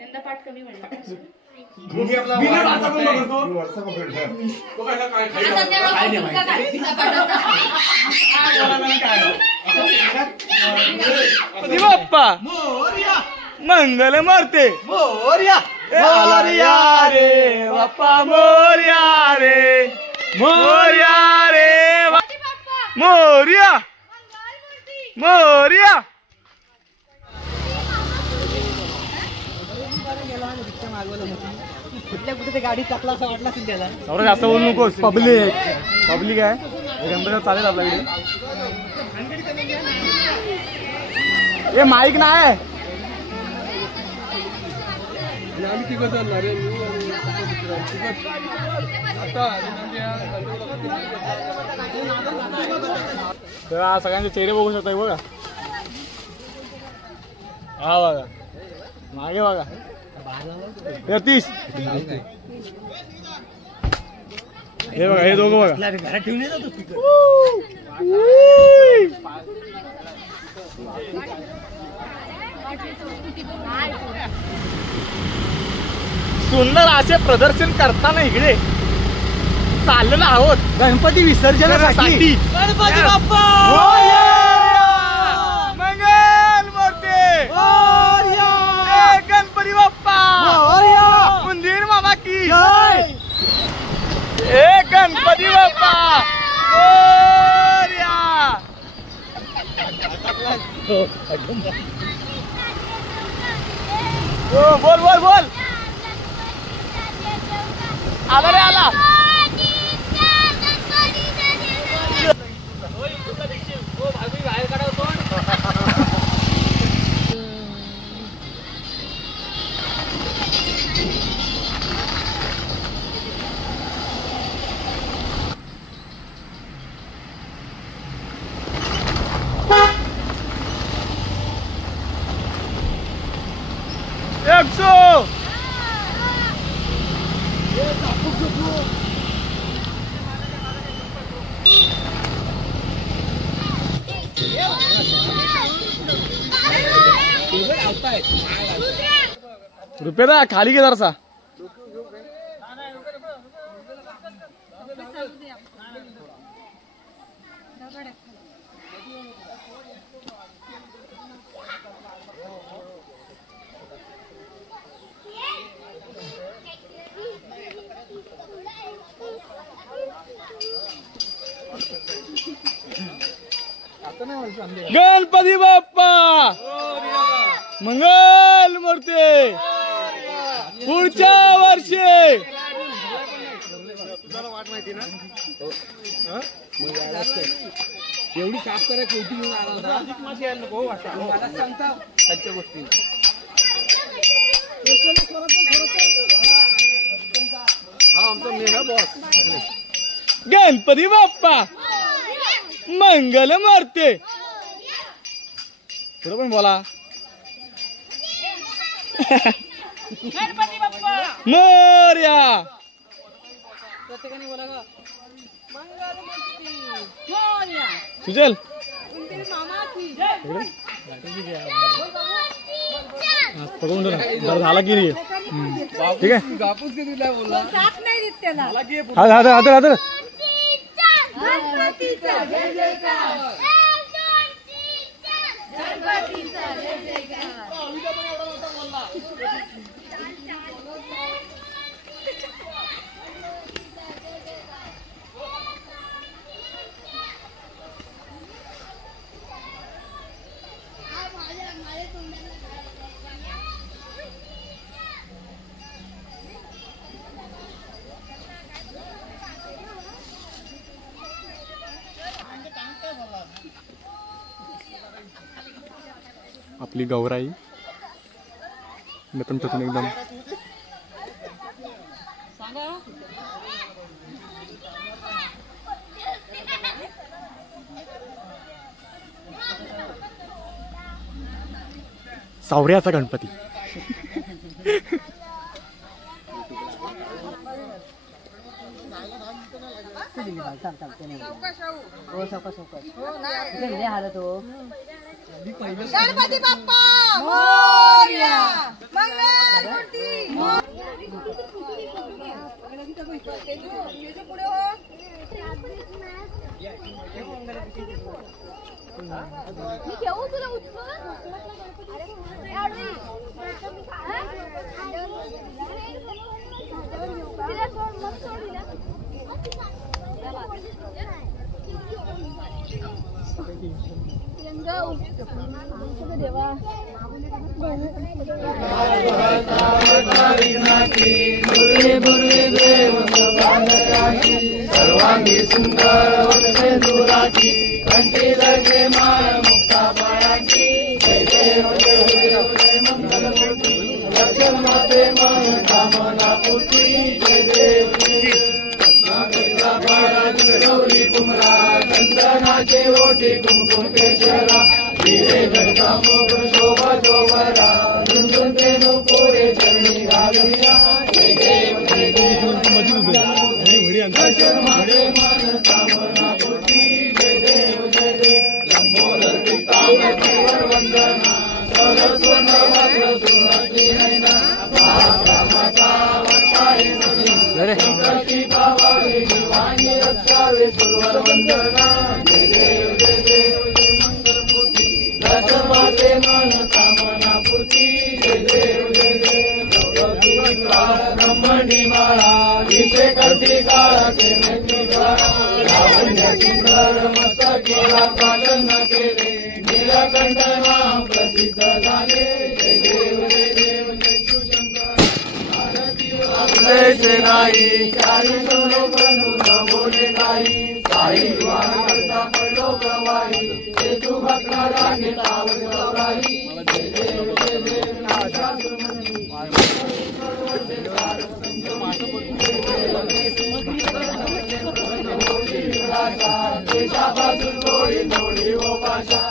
यंदा पाठ कमी म्हणला बाप्पा मंगल मूर्ती मोरया मोरया रे बाप्पा मोरया रे मोरया रे मोरया मोरया कुठे गाडी टाकला असं वाटला असेल त्याला. एवढं जास्त बोलू नकोस. पब्लिक पब्लिक आहे गणपती चालेल आपल्याकडे. हे माईक नाही तर सगळ्यांचे चेहरे बघू शकता बघा. हा बघा मागे बघा यतीश हे बघा हे दोघं बघा. घरात ठेवून येतो सुंदर असे प्रदर्शन करताना इकडे चाललेलो आहोत गणपती विसर्जनासाठी. गणपती बाप्पा मंगल मूर्ती गणपती बाप्पा मंदिर मामा की गणपती बाप्पा बोल बोल बोल आला रे आला. रुपये खाली घे जरासा. गणपती बाप्पा मंगल मूर्ती पुढच्या वर्षी. एवढी साफ करा कोटी घेऊन आला होता. मला सांगता त्यांच्या गोष्टी. हा आमचा मेगा बॉस गणपती बाप्पा मंगल मूर्ती. पुढे पण बोला गणपती बाप्पा मोरया. प्रत्येकाने बोला मंगल मूर्ती मोरया सुजल मामा की पकडून जरा झाला की रे. ठीक आहे बापूस के दिला बोलला साथ नाही देत त्याला. हात हात हात हात गणपतीचा जय जयकार गणपतीचा जय जयकार. आपली गौराई मी पण त्यातून एकदम सावऱ्याचा गणपती. हो सावकाश सावकाश. हालत हो गणपती बाप्पा मोरया. मंगल मूर्ती पुढे हो. मी घेऊ तुला उचलून. सर्वांगी सुंदर वदने दुराची कंठी लगे माळ मुक्ता बाळाची जय देव जय देव जय मंगल मूर्ती लक्ष्मी माते मन कामना पूर्ती जय देव जय गौरी कुमरा चंदनाचे ओठी कुमकुम केशरा हिरे गणका मोर शोभा जोवरा झुंझुनते नुपुरे चरणी घालिया जय देव जय देव माते मन कामना पूर्ती जय देव जय देव लंबोदर पीतांबर केवर वंदना सरस्वत वक्र सुमती नैना रामाचा वंताये संकटी पावावे जीवानी रक्षावे सुरवर वंदना जय देव जय देव जय मंगल मूर्ती दर्शन माते मन कामना पूर्ती जय देव जय देव ब्रह्मणी माळा इथे करती काळा केली लावण्य सुंदर मस्तकीला कालन केले नीलकंठ नाम प्रसिद्ध झाले जय देव जय देव जय शिवशंकर आरती नाही चारी सोनो बंधू बोले काही साई विवाह करता पडलो प्रवाही सेतू भक्ता रागे तावत गौराई जय देव जय देव नाशासुरमणी देशापासून थोडी थोडी ओ पाशा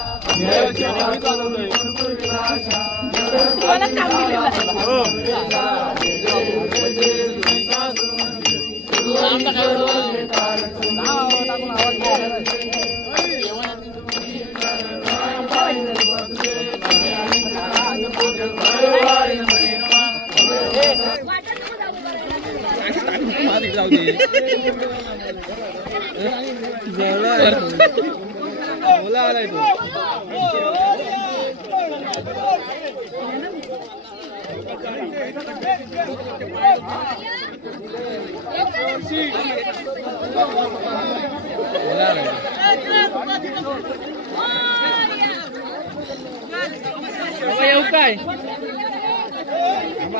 येऊ काय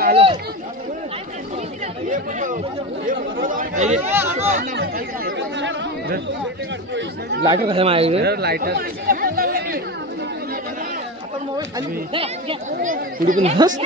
आलो लाइटर कसं माझ्याकडे लाइटर पुढे पण बस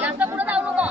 जास्त पुढे जाऊ नको.